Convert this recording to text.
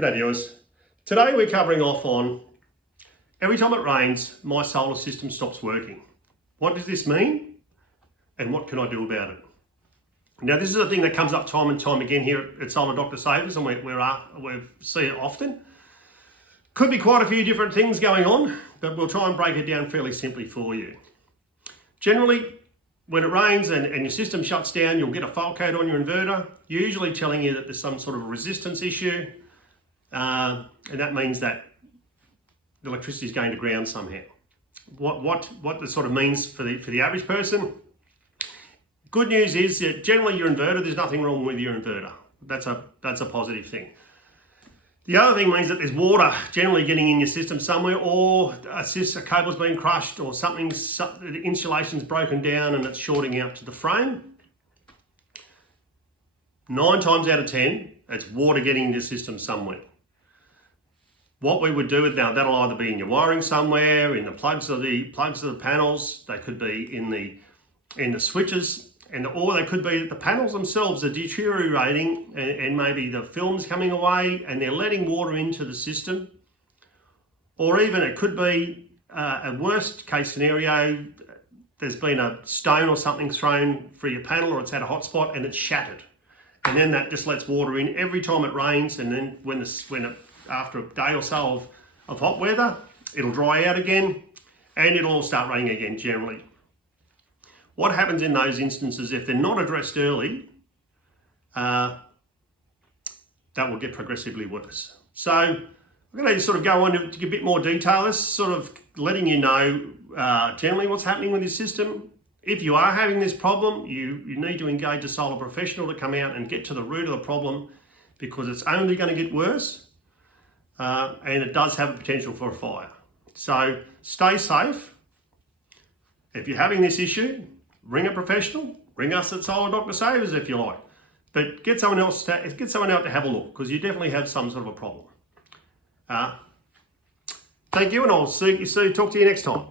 G'day viewers. Today we're covering off on every time it rains, my solar system stops working. What does this mean? And what can I do about it? Now this is a thing that comes up time and time again here at Solar Dr. Savers, and we see it often. Could be quite a few different things going on, but we'll try and break it down fairly simply for you. Generally, when it rains and your system shuts down, you'll get a fault code on your inverter, usually telling you that there's some sort of a resistance issue. And that means that the electricity is going to ground somehow. What this sort of means for the average person? Good news is that generally your inverter, there's nothing wrong with your inverter. That's a positive thing. The other thing means that there's water generally getting in your system somewhere, or a cable's been crushed, or the insulation's broken down and it's shorting out to the frame. 9 times out of 10, it's water getting in your system somewhere. What we would do with now, that'll either be in your wiring somewhere, in the plugs of the panels, they could be in the switches, or they could be that the panels themselves are deteriorating and maybe the film's coming away and they're letting water into the system. Or even it could be a worst case scenario, there's been a stone or something thrown for your panel, or it's had a hot spot and it's shattered. And then that just lets water in every time it rains, and then after a day or so of hot weather, it'll dry out again and it'll all start raining again generally. What happens in those instances, if they're not addressed early, that will get progressively worse. So I'm going to sort of go on to give a bit more detail. This sort of letting you know generally what's happening with your system. If you are having this problem, you need to engage a solar professional to come out and get to the root of the problem, because it's only going to get worse. And it does have a potential for a fire. So stay safe. If you're having this issue, ring a professional, ring us at Solar Dr. Savers if you like. But get someone out to have a look, because you definitely have some sort of a problem. Thank you, and I'll talk to you next time.